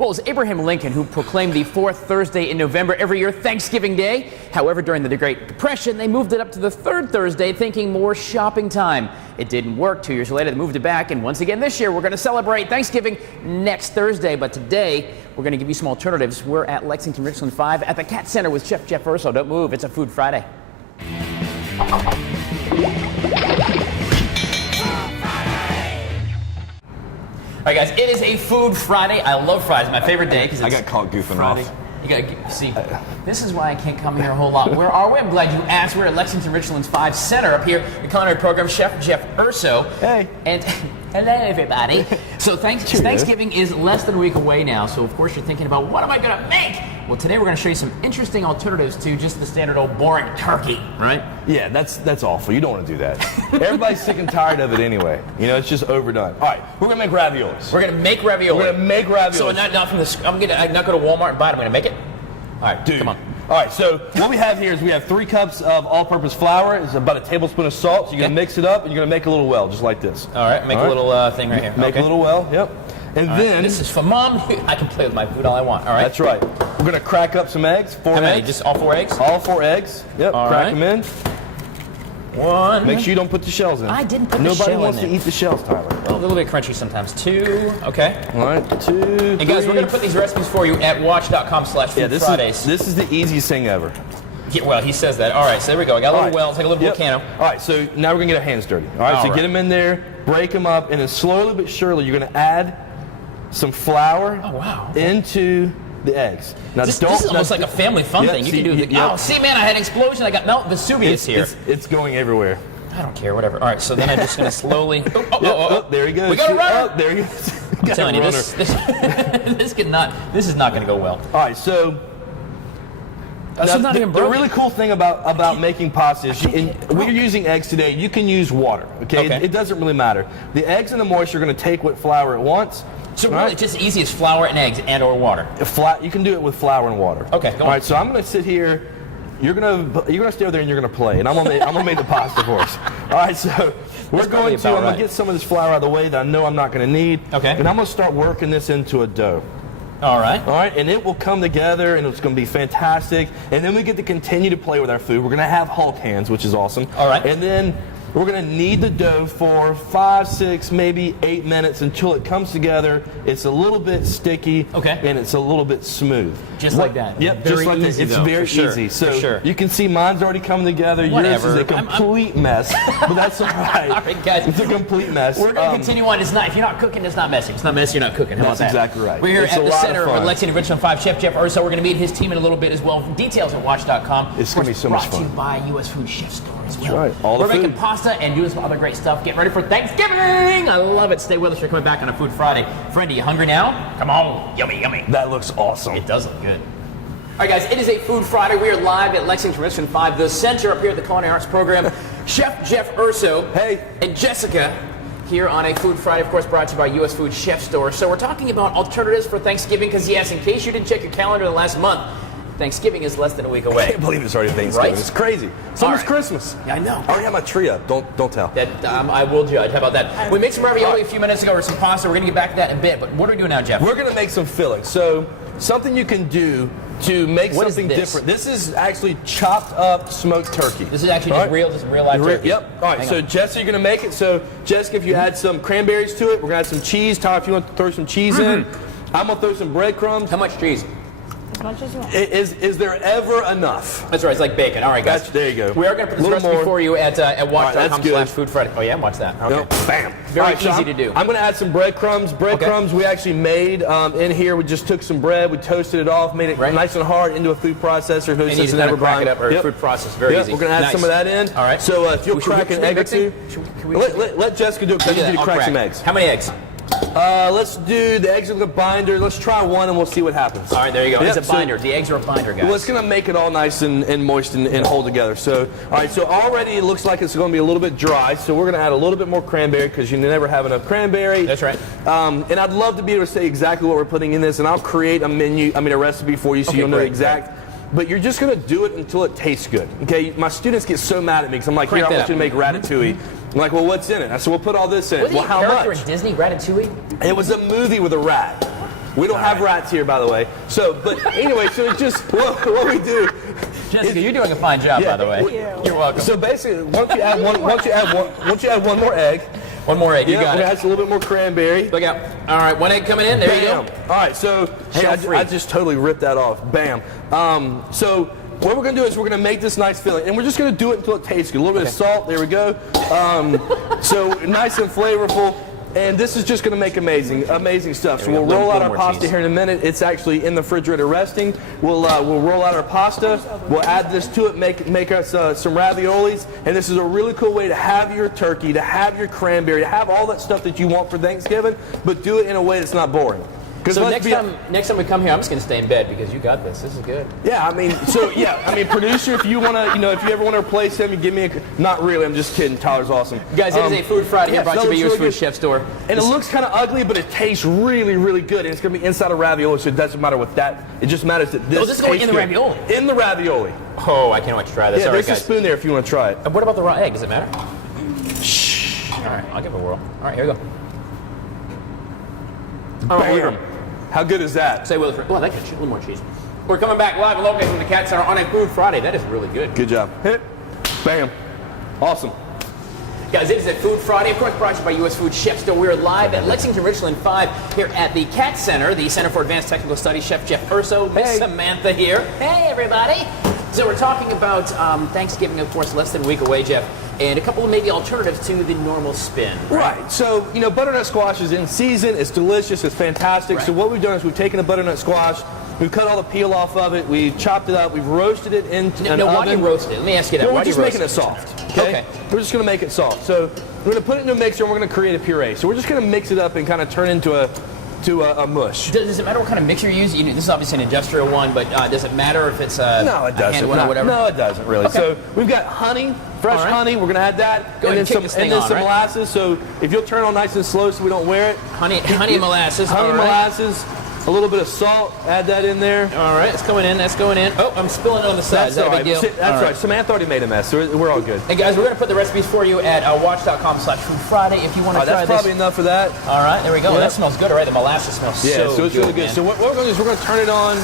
Well, it was Abraham Lincoln who proclaimed the fourth Thursday in November every year Thanksgiving Day. However, during the Great Depression, they moved it up to the third Thursday, thinking more shopping time. It didn't work. 2 years later, they moved it back, and once again this year, we're going to celebrate Thanksgiving next Thursday. But today, we're going to give you some alternatives. We're at Lexington Richland 5 at the Cat Center with Chef Jeff Urso. Don't move. It's a Food Friday. All right, guys, it is a Food Friday. I love Fridays. My favorite day because I got caught goofing Friday. off. You got see. This is why I can't come here a whole lot. Where are we? I'm glad you asked. We're at Lexington Richland's 5 Center up here. The culinary program, Chef Jeff Urso. Hey. And hello, everybody. So Thanksgiving is less than a week away now. So of course you're thinking about what am I going to make? Well, today we're going to show you some interesting alternatives to just the standard old boring turkey, right? Yeah, that's awful. You don't want to do that. Everybody's sick and tired of it anyway. You know, it's just overdone. All right, we're going to make raviolis. We're going to make ravioli. We're going to make raviolis. So not from the. I'm going to not go to Walmart and buy it. I'm going to make it. All right, dude. Come on. All right, so what we have here is we have 3 cups of all-purpose flour. It's about a tablespoon of salt. So you're going to mix it up, and you're going to make a little well, just like this. All right, make a little thing right here. Make a little well, yep. And then... This is for Mom. I can play with my food all I want, all right? That's right. We're going to crack up some eggs. 4 How many? eggs. Just all 4 eggs? All 4 eggs. Yep, all crack them in. 1. Make sure you don't put the shells in. I didn't put the shell in Nobody wants there. to eat the shells, Tyler. Well, a little bit crunchy sometimes. 2. Okay. All right, 2, And guys, we're going to put these recipes for you at WACH.com/foodfridays. This is the easiest thing ever. Yeah, well, he says that. All right, so there we go. I got a little well. Take a little volcano. All right, so now we're going to get our hands dirty. All right, so get them in there, break them up, and then slowly but surely you're going to add some flour into the eggs. Now, this is almost like a family fun thing. You can do the, oh, see, man, I had an explosion. I got Vesuvius here. It's going everywhere. I don't care, whatever. All right, so then I'm just going to slowly... there he goes. We got a runner. Oh, there he goes. I'm telling you, this is not going to go well. All right, so... The really cool thing about making pasta is we're using eggs today. You can use water, okay? It doesn't really matter. The eggs and the moisture are going to take what flour it wants. So really, it's just as easy as flour and eggs and or water. You can do it with flour and water. Okay, go on. All right, so I'm going to sit here. You're gonna stay over there and you're gonna play, and I'm gonna make the pasta for us. All right, so I'm gonna get some of this flour out of the way that I know I'm not gonna need. Okay. And I'm gonna start working this into a dough. All right. All right, and it will come together, and it's going to be fantastic. And then we get to continue to play with our food. We're going to have Hulk hands, which is awesome. All right. And then we're going to knead the dough for 5, 6, maybe 8 minutes until it comes together. It's a little bit sticky, and it's a little bit smooth. Just like that. Yep, just like that. It's very easy. So you can see mine's already coming together. Yours is a complete mess, but that's all right. All right, guys. It's a complete mess. We're going to continue on. It's not, if you're not cooking, it's not messy. It's not messy, you're not cooking. How about that? That's exactly right. We're here at the center of Lexington Richland 5. Chef Jeff Urso. We're going to meet his team in a little bit as well. Details at WACH.com. It's going to be so much fun. Brought to you by U.S. Food Chef Store as well. That's right. All the We're food. making pasta and doing some other great stuff. Get ready for Thanksgiving. I love it. Stay with us. We're coming back on a Food Friday. Friend, are you hungry now? Come on. Yummy, yummy. That looks awesome. It does look good. All right, guys, it is a Food Friday. We are live at Lexington Richland 5, the center up here at the Culinary Arts Program. Chef Jeff Urso and Jessica here on a Food Friday, of course, brought to you by U.S. Food Chef Store. So we're talking about alternatives for Thanksgiving because, yes, in case you didn't check your calendar the last month, Thanksgiving is less than a week away. I can't believe it's already Thanksgiving. Right? It's crazy. It's almost Christmas. Yeah, I know. I already have my tree up. Don't tell. That I will judge. How about that? We made some ravioli a few minutes ago or some pasta. We're going to get back to that in a bit. But what are we doing now, Jeff? We're going to make some filling. So something you can do to make something different. This is actually chopped up smoked turkey. This is actually just real live turkey. Yep. All right. So Jessica, you're going to make it. So Jessica, if you add some cranberries to it, we're going to add some cheese. Tyler, if you want to throw some cheese in, I'm going to throw some breadcrumbs. How much cheese? As much as you want. Is there ever enough? That's right. It's like bacon. All right, guys. There you go. We are going to put this recipe for you at WACH.com/foodfriday. Oh yeah, watch that. Okay. Nope. Bam. Very easy to do. I'm going to add some breadcrumbs. Breadcrumbs we actually made in here. We just took some bread, we toasted it off, made it nice and hard into a food processor. And you just never crack it up or food process. Very easy. We're going to add some of that in. All right. So if you'll crack an egg or two, let Jessica do it because I need you to crack some eggs. How many eggs? Let's do the eggs with the binder. Let's try one and we'll see what happens. All right, there you go. It's a binder. The eggs are a binder, guys. Well, it's going to make it all nice and moist and hold together. So, all right, so already it looks like it's going to be a little bit dry. So we're going to add a little bit more cranberry because you never have enough cranberry. That's right. And I'd love to be able to say exactly what we're putting in this, and I'll create a recipe for you so you'll know exact. But you're just going to do it until it tastes good. Okay, my students get so mad at me because I'm like, here, I want you to make ratatouille. I'm like, well, what's in it? I said, we'll put all this in. Wasn't well, how much? In Disney, Ratatouille? It was a movie with a rat. We don't have rats here, by the way. So, but anyway, so it's just what we do. Jessica, you're doing a fine job, by the way. You're welcome. So basically, once you add one more egg. One more egg, you got it. Add a little bit more cranberry. Look out. All right, one egg coming in. There you go. All right, so hey, I just totally ripped that off. Bam. So what we're going to do is we're going to make this nice filling, and we're just going to do it until it tastes good. A little bit of salt. There we go. So nice and flavorful. And this is just going to make amazing stuff. So we'll roll out our pasta here in a minute. It's actually in the refrigerator resting. We'll roll out our pasta. We'll add this to it, make us some raviolis. And this is a really cool way to have your turkey, to have your cranberry, to have all that stuff that you want for Thanksgiving, but do it in a way that's not boring. So next time we come here, I'm just going to stay in bed because you got this. This is good. Yeah, I mean, producer, if you want to, if you ever want to replace him, you give me not really, I'm just kidding. Tyler's awesome. Guys, it is a Food Friday here, brought to you by U.S. Food Chef Store. And it looks kind of ugly, but it tastes really, really good. And it's going to be inside a ravioli, so it doesn't matter what that. It just matters that this. Oh, this is going in the ravioli. In the ravioli. Oh, I can't wait to try this. Yeah, all right, there's a spoon there if you want to try it. What about the raw egg? Does it matter? Shh. All right, I'll give it a whirl. All right, here we go. Bam. How good is that? Say with it. Oh, I like a little more cheese. We're coming back live and local from the Cat Center on a Food Friday. That is really good. Good job. Hit. Bam. Awesome. Guys, it is a Food Friday, of course, brought to you by U.S. Food Chef Store. We're live at Lexington Richland 5 here at the Cat Center, the Center for Advanced Technical Studies. Chef Jeff Urso, Miss Samantha here. Hey, everybody. So we're talking about Thanksgiving, of course, less than a week away, Jeff, and a couple of maybe alternatives to the normal spin. Right. So, butternut squash is in season. It's delicious. It's fantastic. Right. So what we've done is we've taken a butternut squash, we've cut all the peel off of it, we've chopped it up, we've roasted it into an oven. Why do you roast it? Let me ask you that. No, why we're just making it soft. Okay? We're just going to make it soft. So we're going to put it in a mixer and we're going to create a puree. So we're just going to mix it up and kind of turn into a mush. Does it matter what kind of mixer you use? This is obviously an industrial one, but does it matter if it's a hand one or whatever? No, it doesn't really. Okay. So we've got honey, fresh honey. We're going to add that. And then some molasses. So if you'll turn on nice and slow so we don't wear it. Honey and molasses. Honey, molasses. A little bit of salt, add that in there. All right, it's going in, that's going in. Oh, I'm spilling it on the side. Is that a big deal? That's right. Samantha already made a mess, so we're all good. Hey guys, we're going to put the recipes for you at watch.com/foodfriday if you want to try this. That's probably enough for that. All right, there we go. Yep. That smells good, all right? The molasses smells so good. Yeah, so it's really good. Man. So what we're going to do is we're going to turn it on.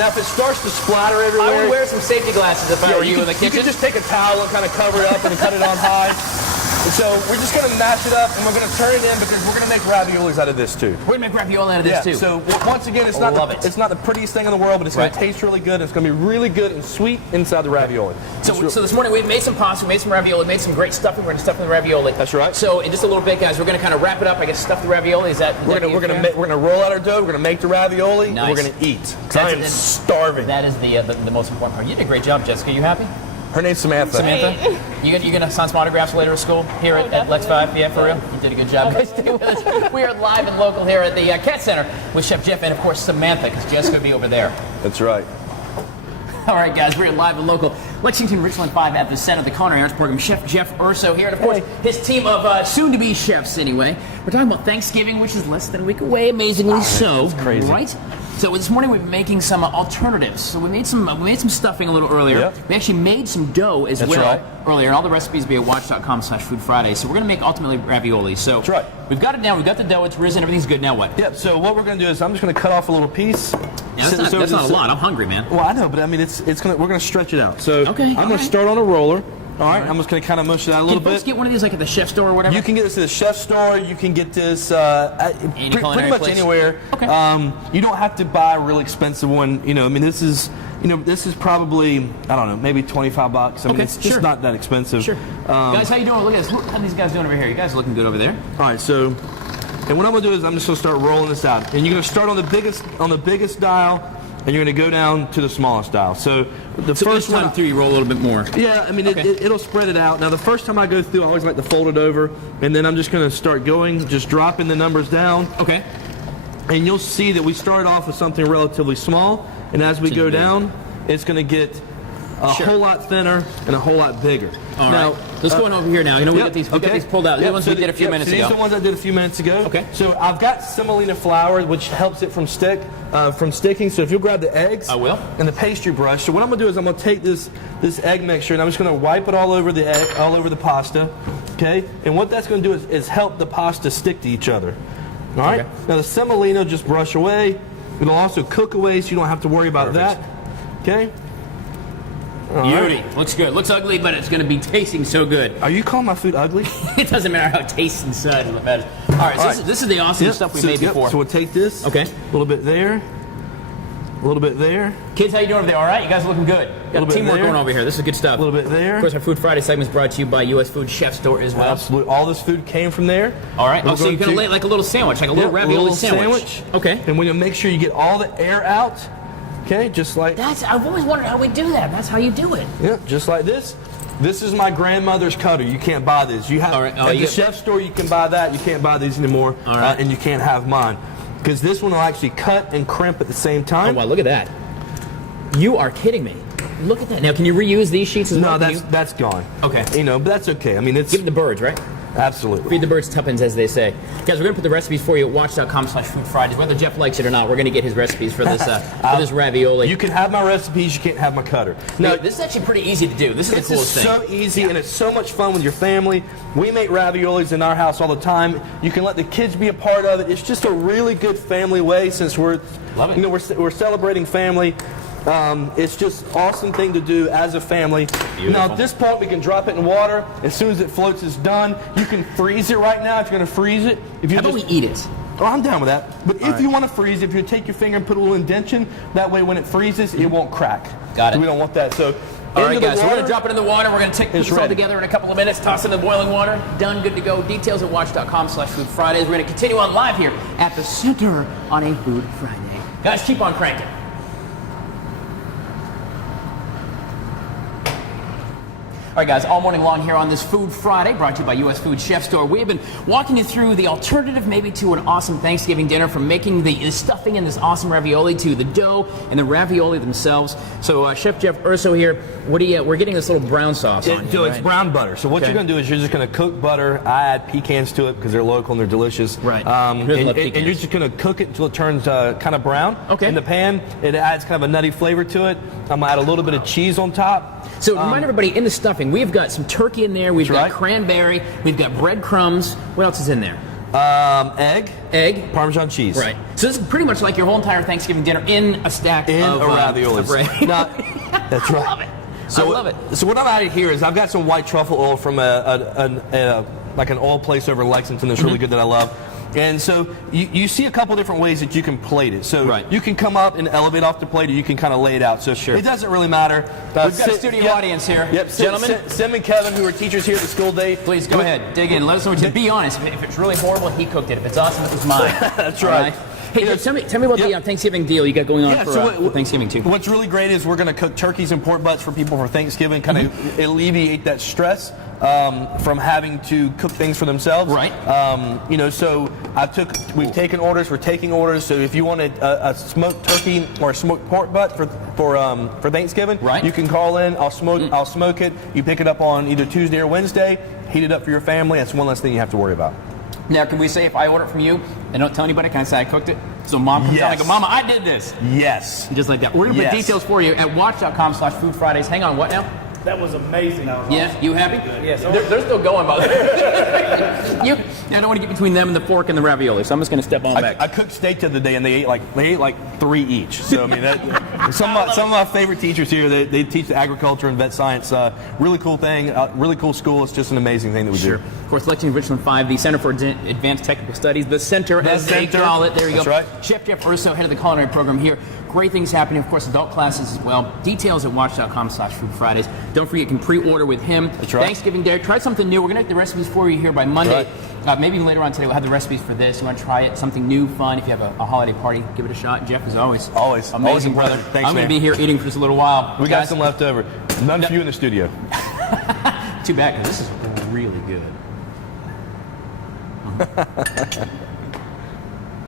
Now, if it starts to splatter everywhere... I would wear some safety glasses if I were you in the kitchen. You could just take a towel and kind of cover it up and cut it on high. And so we're just going to mash it up and we're going to turn it in because we're going to make raviolis out of this too. We're going to make ravioli out of this too. So once again, it's not the prettiest thing in the world, but it's going to taste really good. And it's going to be really good and sweet inside the ravioli. So this morning we made some pasta, we made some ravioli, made some great stuffing. We're going to stuff in the ravioli. That's right. So in just a little bit, guys, we're going to kind of wrap it up. I guess stuff the ravioli. Is that we're going to roll out our dough. We're going to make the ravioli. Nice. And we're going to eat. I am starving. That is the most important part. You did a great job, Jessica. You happy? Her name's Samantha. Samantha, you gonna sign some autographs later at school here at Lex 5? Yeah, for real? You did a good job. Guys, stay with us. We are live and local here at the Cat Center with Chef Jeff and, of course, Samantha, because Jessica will be over there. That's right. All right, guys, we're live and local. Lexington Richland 5 at the Center of the Culinary Arts Program. Chef Jeff Urso here, and, of course, his team of soon-to-be chefs, anyway. We're talking about Thanksgiving, which is less than a week away, amazingly so. It's crazy. Right? So this morning we've been making some alternatives. So we made some stuffing a little earlier. Yep. We actually made some dough as earlier, and all the recipes will be at watch.com/foodfriday. So we're going to make ultimately ravioli. So that's right. We've got it down. We've got the dough. It's risen. Everything's good. Now what? Yep. So what we're going to do is I'm just going to cut off a little piece. Yeah, that's not a lot. I'm hungry, man. Well, I know, but I mean we're going to stretch it out. So I'm going to start on a roller. All right, I'm just going to kind of mush it out a little bit. Let's get one of these like at the chef store or whatever. You can get this at the chef store. You can get this pretty much anywhere. Okay. You don't have to buy a really expensive one. I mean, this is probably, I don't know, maybe $25. I mean, it's just not that expensive. Sure. Guys, how you doing? Look at this. How are these guys doing over here? You guys are looking good over there. All right, so, and what I'm going to do is I'm just going to start rolling this out. And you're going to start on the biggest dial. And you're going to go down to the smallest dial. So first time through, you roll a little bit more. Yeah, I mean, it'll spread it out. Now, the first time I go through, I always like to fold it over. And then I'm just going to start going, just dropping the numbers down. Okay. And you'll see that we started off with something relatively small. And as we go down, it's going to get a whole lot thinner and a whole lot bigger. All right. Let's go on over here now. We got these pulled out. The ones we did a few minutes ago. These are the ones I did a few minutes ago. Okay. So I've got semolina flour, which helps it from sticking. So if you'll grab the eggs, I will, and the pastry brush. So what I'm going to do is I'm going to take this egg mixture and I'm just going to wipe it all over the egg, all over the pasta. Okay. And what that's going to do is help the pasta stick to each other. All right. Okay. Now the semolina, just brush away. It'll also cook away, so you don't have to worry about that. Okay. Beauty. Looks good. Looks ugly, but it's going to be tasting so good. Are you calling my food ugly? It doesn't matter how it tastes inside. What matters. All right. So this is the awesome stuff we made before. So we'll take this. Okay. A little bit there. A little bit there. Kids, how you doing over there? All right? You guys are looking good. Got teamwork going over here. This is good stuff. A little bit there. Of course, our Food Friday segment is brought to you by U.S. Food Chef Store as well. Absolutely. All this food came from there. All right. So you're going to lay it like a little sandwich, like a little ravioli sandwich. Okay. And we're going to make sure you get all the air out. Okay, just like... I've always wondered how we do that. That's how you do it. Yeah, just like this. This is my grandmother's cutter. You can't buy this. You have at the chef store. You can buy that. You can't buy these anymore. All right. And you can't have mine because this one will actually cut and crimp at the same time. Oh wow! Look at that. You are kidding me. Look at that. Now, can you reuse these sheets as well? No, that's gone. Okay. You know, but that's okay. I mean, it's give it the birds, right? Absolutely. Feed the birds tuppence, as they say. Guys, we're going to put the recipes for you at watch.com/Food Fridays. Whether Jeff likes it or not, we're going to get his recipes for this this ravioli. You can have my recipes, you can't have my cutter. No, this is actually pretty easy to do. This is the coolest thing. It's so easy, and it's so much fun with your family. We make raviolis in our house all the time. You can let the kids be a part of it. It's just a really good family way since we're celebrating family. It's just an awesome thing to do as a family. Beautiful. Now at this point we can drop it in water. As soon as it floats, it's done. You can freeze it right now if you're going to freeze it. If you How about we eat it? Oh, I'm down with that. But if you want to freeze, if you take your finger and put a little indentation, that way when it freezes, it won't crack. Got it. So we don't want that. So all right, guys, so we're going to drop it in the water. We're going to put this all ready. together in a couple of minutes, toss it in the boiling water. Done, good to go. Details at watch.com/Food Fridays. We're going to continue on live here at the Center on a Food Friday. Guys, keep on cranking. All right, guys, all morning long here on this Food Friday, brought to you by U.S. Food Chef Store. We have been walking you through the alternative maybe to an awesome Thanksgiving dinner, from making the stuffing in this awesome ravioli to the dough and the ravioli themselves. So Chef Jeff Urso here, what do you? We're getting this little brown sauce on here, It's brown butter. So what you're going to do is you're just going to cook butter. I add pecans to it because they're local and they're delicious. Right. And you're just going to cook it until it turns kind of brown. Okay. In the pan, it adds kind of a nutty flavor to it. I'm going to add a little bit of cheese on top. So remind everybody, in the stuffing, we've got some turkey in there, we've got cranberry, we've got breadcrumbs. What else is in there? Egg, Parmesan cheese. Right. So this is pretty much like your whole entire Thanksgiving dinner in a stack of raviolis. That's right. I love it. So I love it. So what I'm adding here is I've got some white truffle oil from like an oil place over in Lexington that's really good that I love. And so you see a couple different ways that you can plate it. So you can come up and elevate off the plate, or you can kind of lay it out. So it doesn't really matter. We've got a studio audience here. Yep, gentlemen. Sim and Kevin, who are teachers here at the school day. Please go ahead, dig in. Let us know what you be honest. If it's really horrible, he cooked it. If it's awesome, it was mine. That's right. Hey, tell me about the Thanksgiving deal you got going on for Thanksgiving too. What's really great is we're going to cook turkeys and pork butts for people for Thanksgiving, kind of alleviate that stress from having to cook things for themselves. Right. So we've taken orders. We're taking orders. So if you want a smoked turkey or a smoked pork butt for Thanksgiving, you can call in. I'll smoke it. You pick it up on either Tuesday or Wednesday. Heat it up for your family. That's one less thing you have to worry about. Now, can we say if I order it from you and don't tell anybody, can I say I cooked it? So mom can tell me, Mama, I did this. Yes. Just like that. We're going to put details for you at watch.com/Food Fridays. Hang on, what now? That was amazing. Yeah, you happy? Yes. They're still going, by the way. I don't want to get between them and the fork and the ravioli, so I'm just going to step on back. I cooked steak the other day, and they ate like 3 each. So I mean, some of my favorite teachers here. They teach the agriculture and vet science. Really cool thing. Really cool school. It's just an amazing thing that we do. Of course, Lexington Richland 5, the Center for Advanced Technical Studies, the Center as they call it. There you go. That's right. Chef Jeff Urso, head of the culinary program here. Great things happening, of course, adult classes as well. Details at watch.com/Food Fridays. Don't forget, you can pre-order with him. That's right. Thanksgiving Day. Try something new. We're going to have the recipes for you here by Monday. Maybe even later on today, we'll have the recipes for this. You want to try it? Something new, fun. If you have a holiday party, give it a shot. Jeff, as always. Amazing, brother. Thanks, I'm going to be here eating for just a little while. We got some left over. None for you in the studio. Too bad, because this is really good.